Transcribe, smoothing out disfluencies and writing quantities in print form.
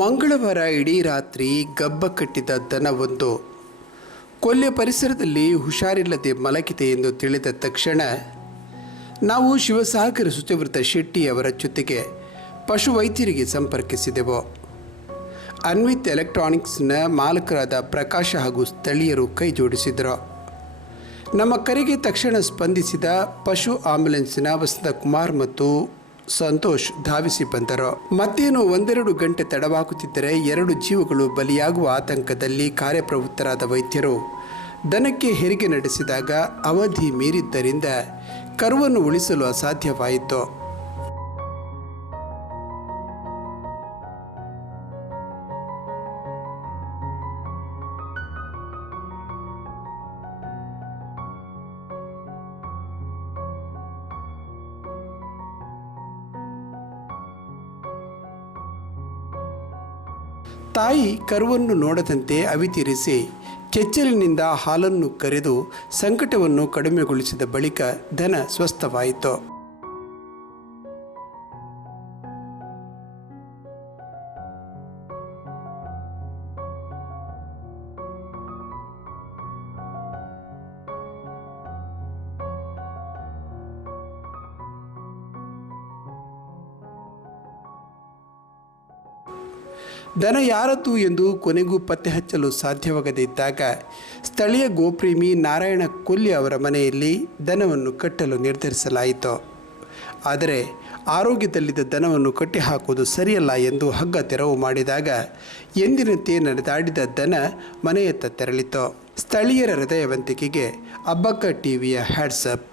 ಮಂಗಳವಾರ ಇಡೀ ರಾತ್ರಿ ಗಬ್ಬ ಕಟ್ಟಿದ ದನವೊಂದು ಕೊಲ್ಯ ಪರಿಸರದಲ್ಲಿ ಹುಷಾರಿಲ್ಲದೆ ಮಲಗಿದೆ ಎಂದು ತಿಳಿದ ತಕ್ಷಣ ನಾವು ಶಿವಸಾಗರ ಸುಚವೃತ ಶೆಟ್ಟಿ ಅವರ ಜೊತೆಗೆ ಪಶುವೈದ್ಯರಿಗೆ ಸಂಪರ್ಕಿಸಿದೆವು. ಅನ್ವಿತ್ ಎಲೆಕ್ಟ್ರಾನಿಕ್ಸ್ನ ಮಾಲಕರಾದ ಪ್ರಕಾಶ ಹಾಗೂ ಸ್ಥಳೀಯರು ಕೈ ಜೋಡಿಸಿದರು. ನಮ್ಮ ಕರೆಗೆ ತಕ್ಷಣ ಸ್ಪಂದಿಸಿದ ಪಶು ಆಂಬ್ಯುಲೆನ್ಸ್ನ ವಸಂತಕುಮಾರ್ ಮತ್ತು ಸಂತೋಷ್ ಧಾವಿಸಿ ಬಂದರು. ಮತ್ತೇನು ಒಂದೆರಡು ಗಂಟೆ ತಡವಾಗುತ್ತಿದ್ದರೆ 2 ಜೀವಗಳು ಬಲಿಯಾಗುವ ಆತಂಕದಲ್ಲಿ ಕಾರ್ಯಪ್ರವೃತ್ತರಾದ ವೈದ್ಯರು ದನಕ್ಕೆ ಹೆರಿಗೆ ನಡೆಸಿದಾಗ ಅವಧಿ ಮೀರಿದ್ದರಿಂದ ಕರುವನ್ನು ಉಳಿಸಲು ಅಸಾಧ್ಯವಾಯಿತು. ತಾಯಿ ಕರುವನ್ನು ನೋಡದಂತೆ ಅವಿತಿರಿಸಿ ಕೆಚ್ಚಲಿನಿಂದ ಹಾಲನ್ನು ಕರೆದು ಸಂಕಟವನ್ನು ಕಡಿಮೆಗೊಳಿಸಿದ ಬಳಿಕ ದನ ಸ್ವಸ್ಥವಾಯಿತು. ದನ ಯಾರದ್ದು ಎಂದು ಕೊನೆಗೂ ಪತ್ತೆ ಹಚ್ಚಲು ಸಾಧ್ಯವಾಗದೇ ಇದ್ದಾಗ ಸ್ಥಳೀಯ ಗೋಪ್ರೇಮಿ ನಾರಾಯಣ ಕೊಲ್ಲಿ ಅವರ ಮನೆಯಲ್ಲಿ ದನವನ್ನು ಕಟ್ಟಲು ನಿರ್ಧರಿಸಲಾಯಿತು. ಆದರೆ ಆರೋಗ್ಯದಲ್ಲಿದ್ದ ದನವನ್ನು ಕಟ್ಟಿಹಾಕುವುದು ಸರಿಯಲ್ಲ ಎಂದು ಹಗ್ಗ ತೆರವು ಮಾಡಿದಾಗ ಎಂದಿನಂತೆ ನಡೆದಾಡಿದ ದನ ಮನೆಯತ್ತ ತೆರಳಿತು. ಸ್ಥಳೀಯರ ಹೃದಯವಂತಿಕೆಗೆ ಅಬ್ಬಕ್ಕ ಟಿವಿಯ ಹ್ಯಾಟ್ಸಪ್.